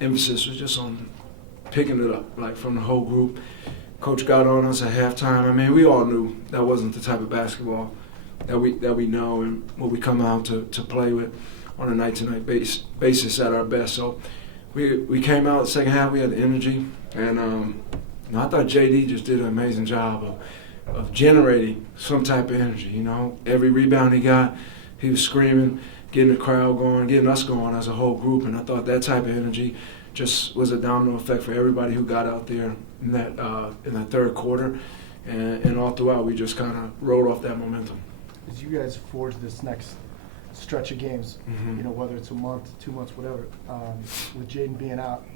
emphasis was just on picking it up, like from the whole group. Coach got on us at halftime. I mean, we all knew that wasn't the type of basketball that we know and what we come out to play with on a night-to-night basis at our best. So we came out the second half. We had the energy, and I thought JD just did an amazing job of generating some type of energy. You know, every rebound he got, he was screaming, getting the crowd going, getting us going as a whole group. And I thought that type of energy just was a domino effect for everybody who got out there in that third quarter, and all throughout we just kind of rode off that momentum. As you guys forge this next stretch of games, Mm-hmm. you know, whether it's a month, 2 months, whatever, with Jaden being out,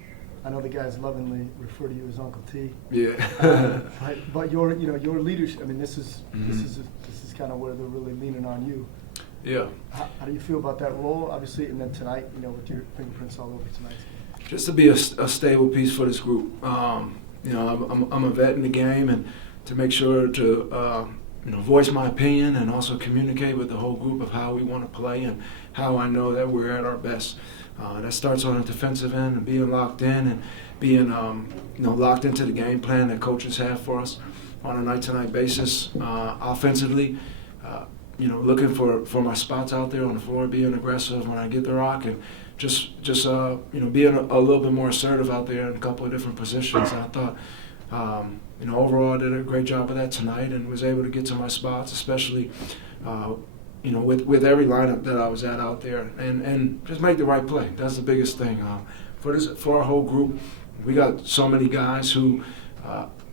I know the guys lovingly refer to you as Uncle T. Yeah. But your leadership. I mean, this is Mm-hmm. this is kind of where they're really leaning on you. Yeah. How do you feel about that role, obviously, and then tonight, you know, with your fingerprints all over tonight's game? Just to be a stable piece for this group. You know, I'm a vet in the game, and to make sure to voice my opinion and also communicate with the whole group of how we want to play and how I know that we're at our best. That starts on the defensive end and being locked in and being locked into the game plan that coaches have for us on a night-to-night basis. Offensively, looking for my spots out there on the floor, being aggressive when I get the rock, and just being a little bit more assertive out there in a couple of different positions. And I thought, overall I did a great job of that tonight and was able to get to my spots, especially, with every lineup that I was at out there, and just make the right play. That's the biggest thing. For our whole group, we got so many guys who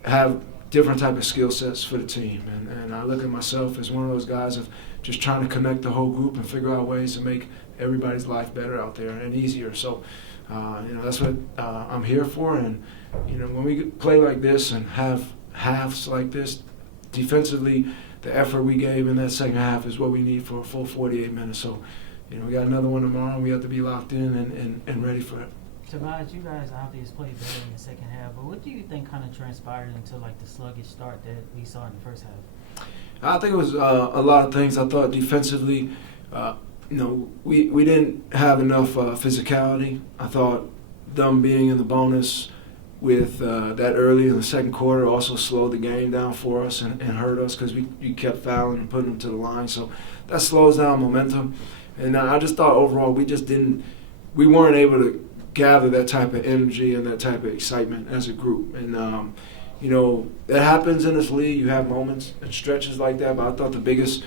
have different type of skill sets for the team, and I look at myself as one of those guys of just trying to connect the whole group and figure out ways to make everybody's life better out there and easier. So, that's what I'm here for. And when we play like this and have halves like this, defensively, the effort we gave in that second half is what we need for a full 48 minutes. So, we got another one tomorrow, and we have to be locked in and ready for it. Tobias, you guys obviously played better in the second half, but what do you think kind of transpired into like the sluggish start that we saw in the first half? I think it was a lot of things. I thought defensively, we didn't have enough physicality. I thought them being in the bonus with that early in the second quarter also slowed the game down for us and hurt us because we kept fouling and putting them to the line. So that slows down momentum. And I just thought overall we weren't able to gather that type of energy and that type of excitement as a group. And, that happens in this league. You have moments and stretches like that, but I thought the biggest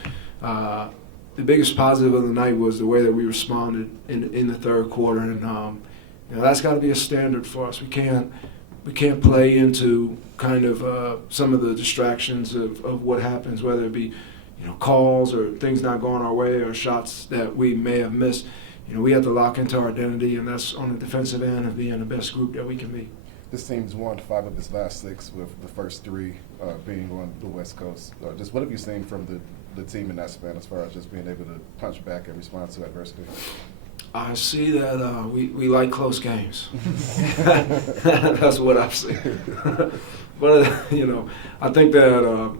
positive of the night was the way that we responded in the third quarter. And, that's got to be a standard for us. We can't play into kind of some of the distractions of what happens, whether it be, calls or things not going our way or shots that we may have missed. We have to lock into our identity, and that's on the defensive end of being the best group that we can be. This team's won 5 of its last 6, with the first 3 being on the West Coast. Just what have you seen from the team in that span as far as just being able to punch back and respond to adversity? I see that we like close games. That's what I've seen. But, I think that,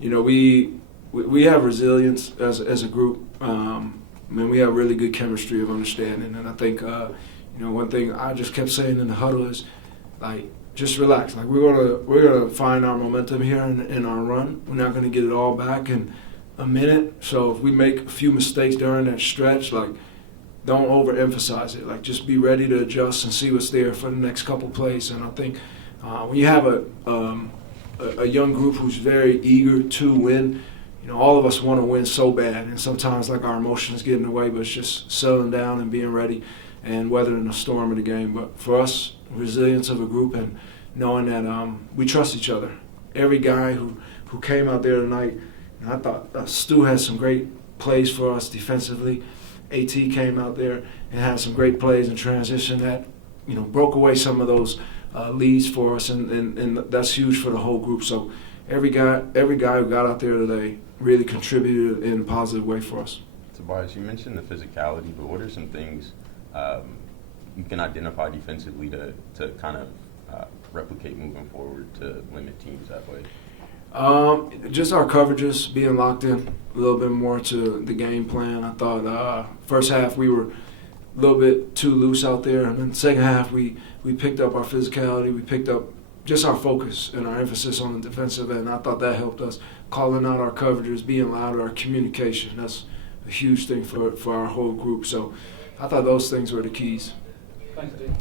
we have resilience as a group. We have really good chemistry of understanding. And I think, one thing I just kept saying in the huddle is, like, just relax. Like, we're gonna find our momentum here in our run. We're not gonna get it all back in a minute. So if we make a few mistakes during that stretch, like, don't overemphasize it. Like, just be ready to adjust and see what's there for the next couple plays. And I think when you have a young group who's very eager to win, all of us want to win so bad. And sometimes, like, our emotions get in the way, but it's just settling down and being ready and weathering the storm of the game. But for us, resilience of a group and knowing that we trust each other. Every guy who came out there tonight, I thought Stu had some great plays for us defensively. AT came out there and had some great plays in transition that, broke away some of those leads for us, and that's huge for the whole group. So every guy who got out there today really contributed in a positive way for us. Tobias, you mentioned the physicality, but what are some things you can identify defensively to kind of replicate moving forward to limit teams that way? Just our coverages, being locked in a little bit more to the game plan. I thought first half we were a little bit too loose out there. And then the second half, we picked up our physicality. We picked up just our focus and our emphasis on the defensive end. I thought that helped us, calling out our coverages, being louder, our communication. That's a huge thing for our whole group. So I thought those things were the keys. Thanks, Dave.